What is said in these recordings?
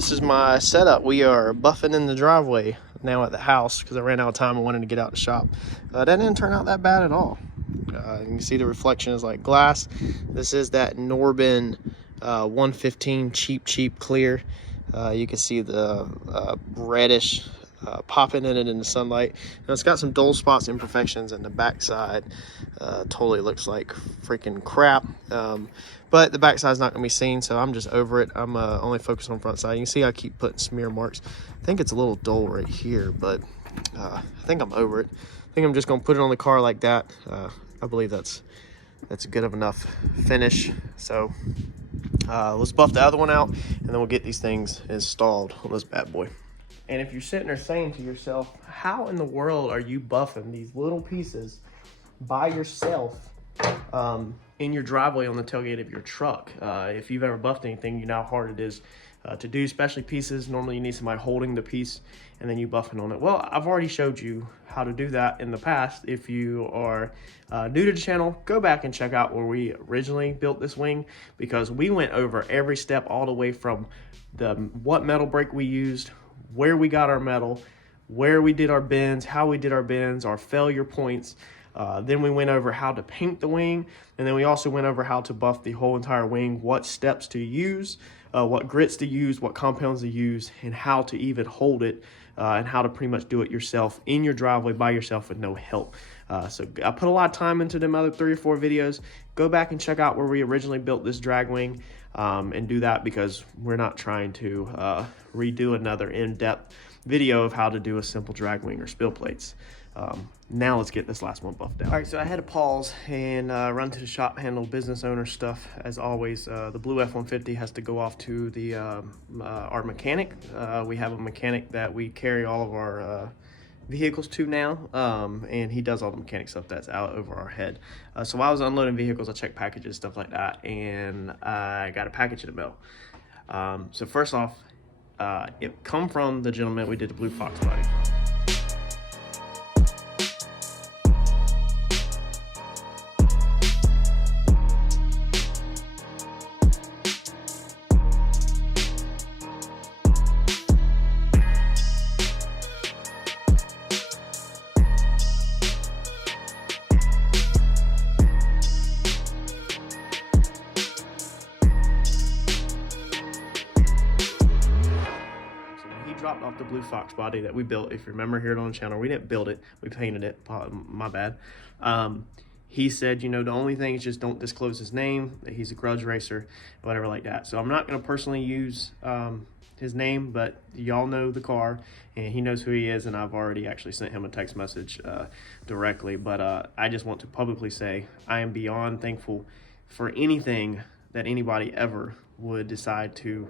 this is my setup. We are buffing in the driveway now at the house because I ran out of time and wanted to get out the shop. That didn't turn out that bad at all. You can see the reflection is like glass. This is that Norbin 115 cheap clear. You can see the reddish popping in it in the sunlight. Now it's got some dull spots, imperfections, and the backside totally looks like freaking crap. But the backside's not going to be seen, so I'm just over it. I'm only focused on front side. You can see I keep putting smear marks. I think it's a little dull right here, but I think I'm over it. I think I'm just going to put it on the car like that. I believe that's good of enough finish. So let's buff the other one out, and then we'll get these things installed on this bad boy. And if you're sitting there saying to yourself, how in the world are you buffing these little pieces by yourself in your driveway on the tailgate of your truck? If you've ever buffed anything, you know how hard it is to do, especially pieces. Normally you need somebody holding the piece and then you buffing on it. Well, I've already showed you how to do that in the past. If you are new to the channel, go back and check out where we originally built this wing, because we went over every step all the way from what metal brake we used, where we got our metal, where we did our bends, how we did our bends, our failure points. Then we went over how to paint the wing, and then we also went over how to buff the whole entire wing, what steps to use, what grits to use, what compounds to use, and how to even hold it, and how to pretty much do it yourself in your driveway by yourself with no help. So I put a lot of time into them other 3 or 4 videos. Go back and check out where we originally built this drag wing, and do that, because we're not trying to redo another in-depth video of how to do a simple drag wing or spill plates. Now let's get this last one buffed out. All right, so I had to pause and run to the shop, handle business owner stuff. As always, the blue F-150 has to go off to the our mechanic. We have a mechanic that we carry all of our vehicles to now, and he does all the mechanic stuff that's out over our head. So while I was unloading vehicles, I checked packages, stuff like that, and I got a package in the mail. So first off, it come from the gentleman we did the blue fox body. Dropped off the blue fox body that we built. If you remember here on the channel, we didn't build it, we painted it. My bad. He said, you know, the only thing is just don't disclose his name, that he's a grudge racer, whatever like that. So I'm not going to personally use his name, but y'all know the car and he knows who he is, and I've already actually sent him a text message directly. But I just want to publicly say I am beyond thankful for anything that anybody ever would decide to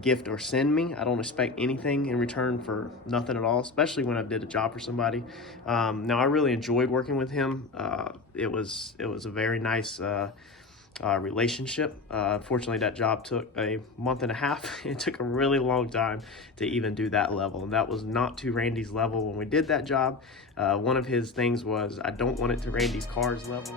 gift or send me. I don't expect anything in return for nothing at all, especially when I did a job for somebody. Now I really enjoyed working with him. It was a very nice relationship. Unfortunately, that job took a month and a half. It took a really long time to even do that level, and that was not to Randy's level when we did that job. One of his things was, I don't want it to Randy's car's level.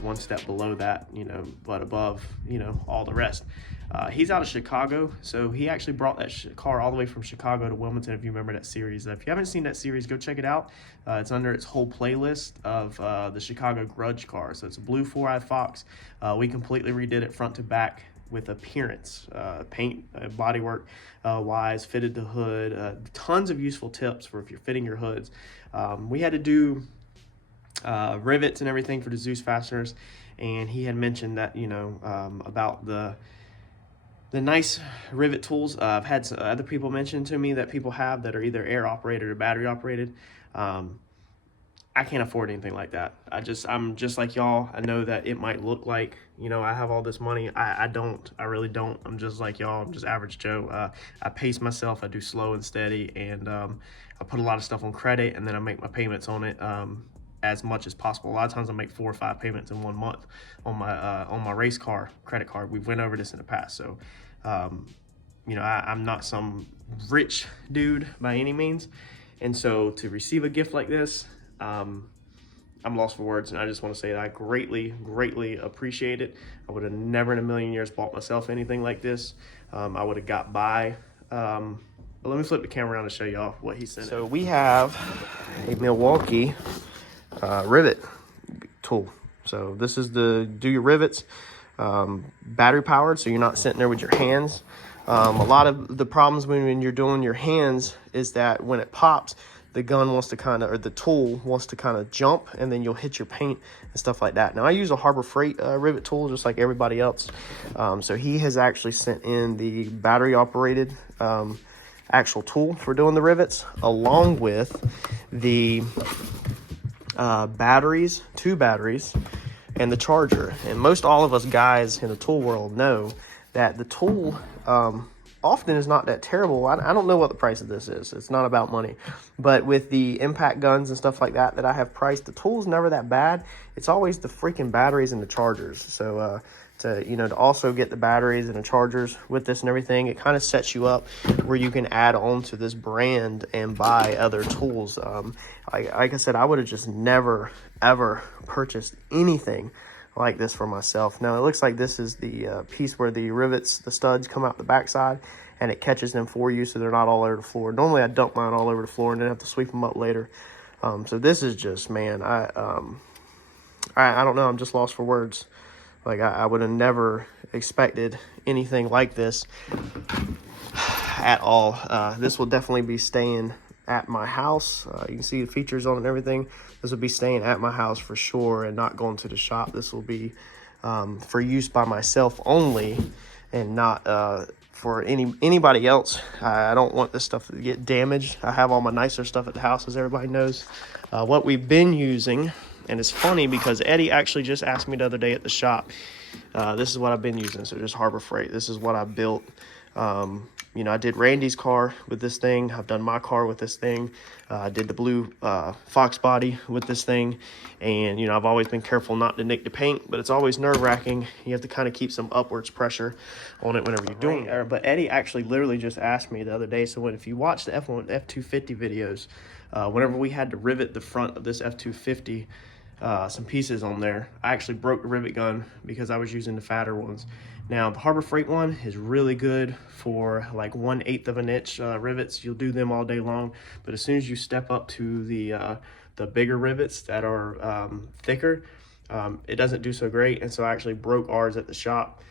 One step below that, you know, but above, you know, all the rest. He's out of Chicago, so he actually brought that car all the way from Chicago to Wilmington. If you remember that series, if you haven't seen that series, go check it out. It's under its whole playlist of the Chicago Grudge cars. So it's a blue 4-eyed fox. We completely redid it front to back with appearance, paint, bodywork wise, fitted the hood, tons of useful tips for if you're fitting your hoods. We had to do rivets and everything for the Zeus fasteners, and he had mentioned that, you know, about the nice rivet tools. I've had some other people mention to me that people have that are either air operated or battery operated. I can't afford anything like that. I'm just like y'all. I know that it might look like, you know, I have all this money. I don't. I really don't. I'm just like y'all. I'm just average Joe. I pace myself. I do slow and steady, and I put a lot of stuff on credit, and then I make my payments on it. as much as possible. A lot of times I make 4 or 5 payments in 1 month on my race car credit card. We've went over this in the past. So, you know, I'm not some rich dude by any means. And so to receive a gift like this, I'm lost for words, and I just want to say that I greatly, greatly appreciate it. I would have never in a million years bought myself anything like this. I would have got by. But let me flip the camera around and show y'all what he sent. So we have a Milwaukee rivet tool. So this is the do your rivets, battery powered, so you're not sitting there with your hands. A lot of the problems when you're doing your hands is that when it pops, the gun wants to kind of, or the tool wants to kind of jump, and then you'll hit your paint and stuff like that. Now I use a Harbor Freight rivet tool just like everybody else. So he has actually sent in the battery operated actual tool for doing the rivets, along with the batteries, 2 batteries, and the charger. And most all of us guys in the tool world know that the tool often is not that terrible. I don't know what the price of this is. It's not about money. But with the impact guns and stuff like that I have priced, the tool's never that bad. It's always the freaking batteries and the chargers. So to also get the batteries and the chargers with this and everything, it kind of sets you up where you can add on to this brand and buy other tools. Like I said, I would have just never ever purchased anything like this for myself. Now it looks like this is the piece where the rivets, the studs come out the backside, and it catches them for you so they're not all over the floor. Normally I dump mine all over the floor and then have to sweep them up later. So this is just, man, I don't know, I'm just lost for words. Like I would have never expected anything like this at all. This will definitely be staying at my house. You can see the features on it and everything. This will be staying at my house for sure and not going to the shop. This will be for use by myself only, and not for anybody else. I don't want this stuff to get damaged. I have all my nicer stuff at the house, as everybody knows. What we've been using, and it's funny because Eddie actually just asked me the other day at the shop, this is what I've been using. So just Harbor Freight. This is what I built. You know, I did Randy's car with this thing. I've done my car with this thing. I did the blue Fox body with this thing. And, you know, I've always been careful not to nick the paint, but it's always nerve-wracking. You have to kind of keep some upwards pressure on it whenever you're doing it. But Eddie actually literally just asked me the other day. So if you watch the F250 videos, whenever we had to rivet the front of this F250, some pieces on there, I actually broke the rivet gun because I was using the fatter ones. Now the Harbor Freight one is really good for like 1/8 of an inch rivets. You'll do them all day long, but as soon as you step up to the bigger rivets that are thicker, it doesn't do so great. And so I actually broke ours at the shop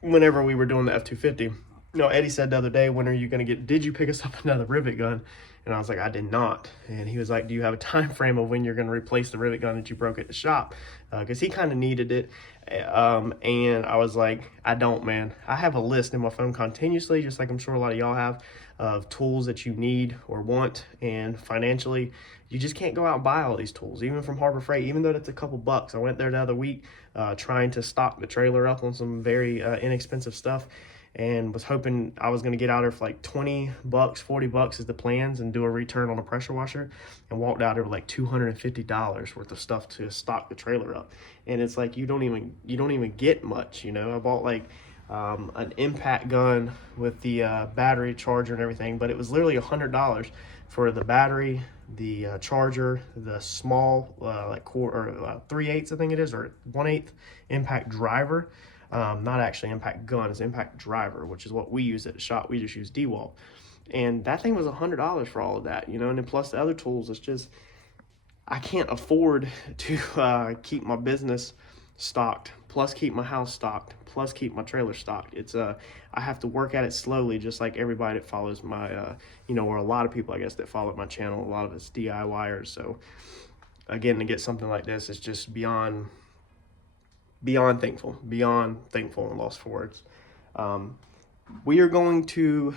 whenever we were doing the F250. You know, Eddie said the other day, when are you going to did you pick us up another rivet gun? And I was like, I did not. And he was like, do you have a time frame of when you're going to replace the rivet gun that you broke at the shop? Because he kind of needed it. And I was like, I don't, man. I have a list in my phone continuously, just like I'm sure a lot of y'all have, of tools that you need or want. And financially, you just can't go out and buy all these tools, even from Harbor Freight, even though that's a couple bucks. I went there the other week trying to stock the trailer up on some very inexpensive stuff, and was hoping I was going to get out there for like 20 bucks, 40 bucks is the plans, and do a return on a pressure washer, and walked out there with like $250 worth of stuff to stock the trailer up. And it's like, you don't even get much, you know. I bought like an impact gun with the battery, charger, and everything, but it was literally $100 for the battery, the charger, the small like 3/8 I think it is, or 1/8 impact driver. Not actually impact gun, it's impact driver, which is what we use at the shop. We just use DeWalt, and that thing was $100 for all of that, you know. And then plus the other tools, it's just, I can't afford to keep my business stocked, plus keep my house stocked, plus keep my trailer stocked. It's I have to work at it slowly, just like everybody that follows my you know, or a lot of people I guess that follow my channel. A lot of it's DIYers. So again, to get something like this is just beyond thankful and lost for words. We are going to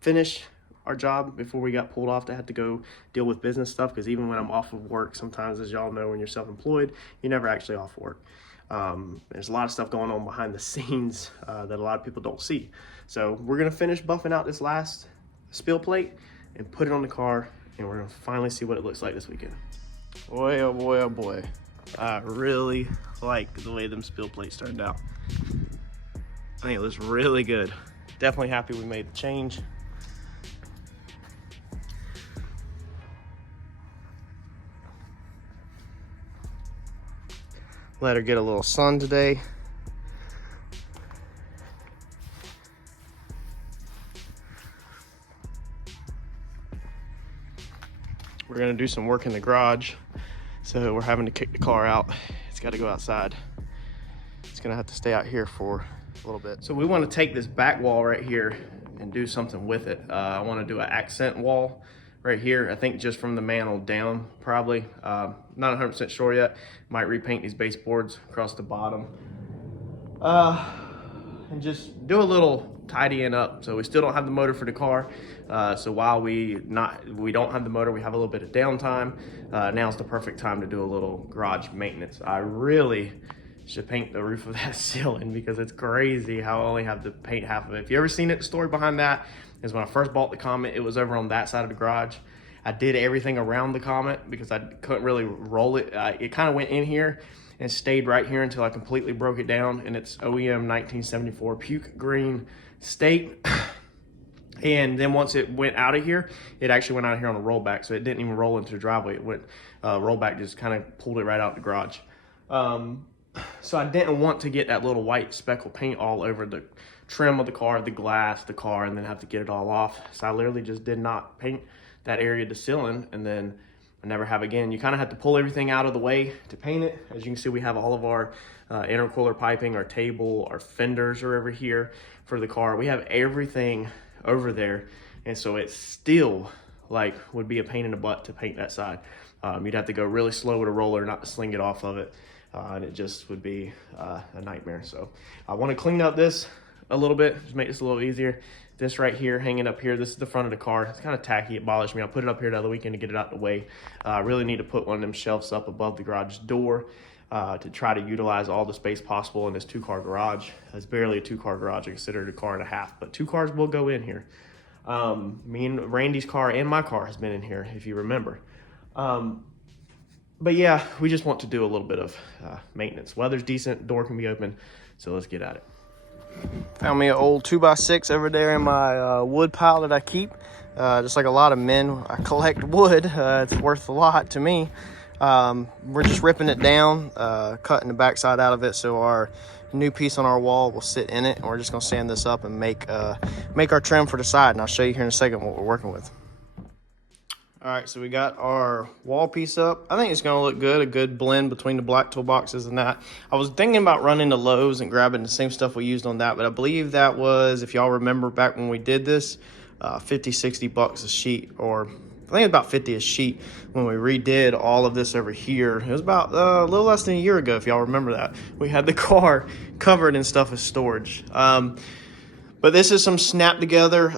finish our job before we got pulled off to have to go deal with business stuff, because even when I'm off of work, sometimes, as y'all know, when you're self-employed, you're never actually off work. There's a lot of stuff going on behind the scenes that a lot of people don't see. So we're gonna finish buffing out this last spill plate and put it on the car and we're gonna finally see what it looks like this weekend. Boy, oh boy, oh boy. I really like the way them spill plates turned out. I think it looks really good. Definitely happy we made the change. Let her get a little sun today. We're gonna do some work in the garage, so we're having to kick the car out. It's got to go outside. It's gonna have to stay out here for a little bit. So we want to take this back wall right here and do something with it. I want to do an accent wall right here. I think just from the mantle down, probably. Not 100% sure yet. Might repaint these baseboards across the bottom. And just do a little tidying up. So we still don't have the motor for the car. So while we don't have the motor, we have a little bit of downtime. Now's the perfect time to do a little garage maintenance. I really should paint the roof of that ceiling because it's crazy how I only have to paint half of it. If you ever seen it, the story behind that is when I first bought the Comet, it was over on that side of the garage. I did everything around the Comet because I couldn't really roll it. It kind of went in here and stayed right here until I completely broke it down, and it's OEM 1974 puke green state. And then once it went out of here, it actually went out of here on a rollback, so it didn't even roll into the driveway. It went rollback, just kind of pulled it right out the garage. So I didn't want to get that little white speckle paint all over the trim of the car, the glass, the car, and then have to get it all off. So I literally just did not paint that area of the ceiling, and then I never have again. You kind of have to pull everything out of the way to paint it. As you can see, we have all of our intercooler piping, our table, our fenders are over here for the car. We have everything over there, and so it still would be a pain in the butt to paint that side. You'd have to go really slow with a roller not to sling it off of it, and it just would be a nightmare. So I want to clean up this a little bit, just make this a little easier. This right here, hanging up here, this is the front of the car. It's kind of tacky, it bothers me. I put it up here the other weekend to get it out of the way. I really need to put one of them shelves up above the garage door to try to utilize all the space possible in this 2-car garage. It's barely a 2-car garage. I consider it a car and a half, but 2 cars will go in here. Me and Randy's car and my car has been in here, if you remember. But yeah, we just want to do a little bit of maintenance. Weather's decent, door can be open, so let's get at it. Found me an old 2x6 over there in my wood pile that I keep. Just like a lot of men, I collect wood. It's worth a lot to me. We're just ripping it down, cutting the backside out of it so our new piece on our wall will sit in it. And we're just gonna sand this up and make our trim for the side. And I'll show you here in a second what we're working with. All right, so we got our wall piece up. I think it's gonna look good, a good blend between the black toolboxes and that. I was thinking about running to Lowe's and grabbing the same stuff we used on that, but I believe that was, if y'all remember back when we did this, 50, 60 bucks a sheet, or I think about 50 a sheet when we redid all of this over here. It was about a little less than a year ago, if y'all remember that. We had the car covered in stuff as storage. But this is some snap together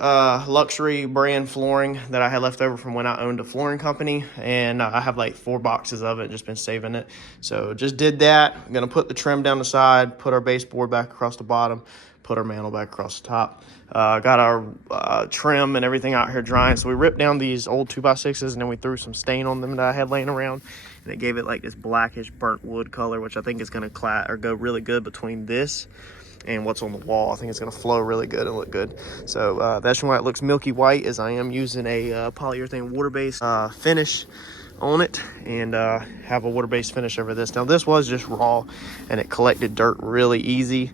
luxury brand flooring that I had left over from when I owned a flooring company, and I have like 4 boxes of it, just been saving it. So just did that. I'm gonna put the trim down the side, put our baseboard back across the bottom, put our mantle back across the top. Got our trim and everything out here drying. So we ripped down these old 2x6s and then we threw some stain on them that I had laying around, and it gave it like this blackish burnt wood color, which I think is gonna go really good between this and what's on the wall. I think it's going to flow really good and look good. So that's why it looks milky white, is I am using a polyurethane water-based finish on it, and have a water-based finish over this. Now this was just raw and it collected dirt really easy.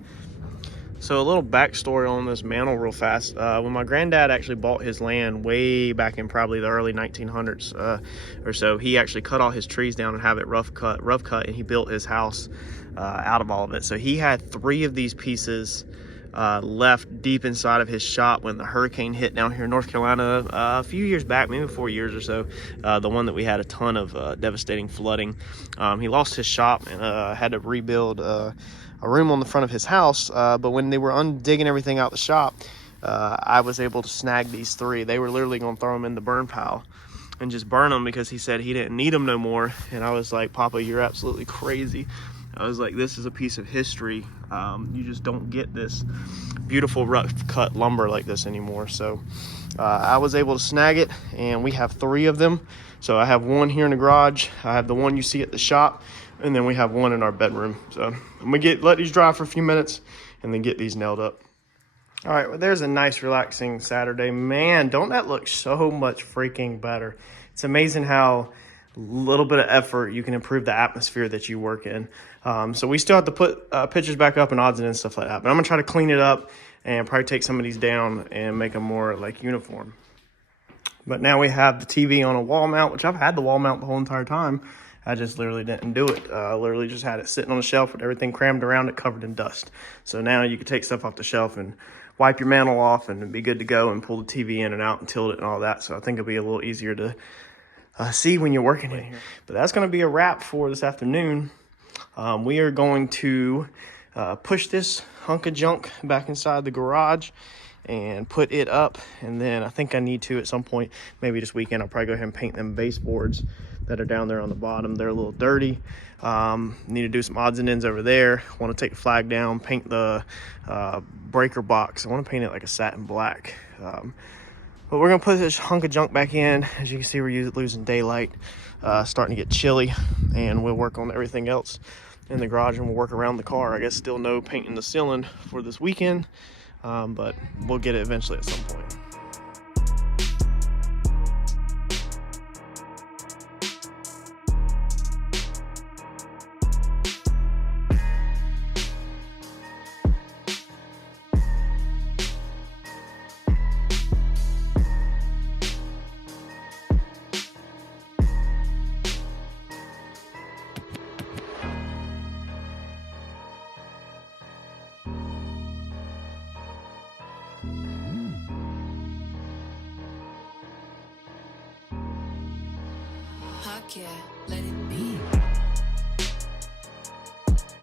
So a little backstory on this mantle real fast. When my granddad actually bought his land way back in probably the early 1900s or so, he actually cut all his trees down and have it rough cut, and he built his house out of all of it. So he had 3 of these pieces left deep inside of his shop when the hurricane hit down here in North Carolina a few years back, maybe 4 years or so. The one that we had a ton of devastating flooding. He lost his shop and had to rebuild a room on the front of his house, but when they were digging everything out the shop, I was able to snag these 3. They were literally going to throw them in the burn pile and just burn them because he said he didn't need them no more. And I was like, Papa, you're absolutely crazy. I was like, this is a piece of history. You just don't get this beautiful rough cut lumber like this anymore. So I was able to snag it, and we have 3 of them. So I have one here in the garage, I have the one you see at the shop, and then we have one in our bedroom. So I'm gonna let these dry for a few minutes and then get these nailed up. All right, well, there's a nice relaxing Saturday. Man, don't that look so much freaking better? It's amazing how a little bit of effort you can improve the atmosphere that you work in. So we still have to put pictures back up and odds and stuff like that, but I'm gonna try to clean it up and probably take some of these down and make them more like uniform. But now we have the TV on a wall mount, which I've had the wall mount the whole entire time. I just literally didn't do it. I literally just had it sitting on the shelf with everything crammed around it, covered in dust. So now you can take stuff off the shelf and wipe your mantle off and be good to go and pull the TV in and out and tilt it and all that. So I think it'll be a little easier to see when you're working in here. But that's going to be a wrap for this afternoon. We are going to push this hunk of junk back inside the garage and put it up, and then I think I need to at some point, maybe this weekend, I'll probably go ahead and paint them baseboards that are down there on the bottom. They're a little dirty. Need to do some odds and ends over there. Want to take the flag down, paint the breaker box. I want to paint it like a satin black. But we're gonna put this hunk of junk back in. As you can see, we're losing daylight, starting to get chilly, and we'll work on everything else in the garage, and we'll work around the car. I guess still no painting the ceiling for this weekend, but we'll get it eventually at some point. Yeah, let it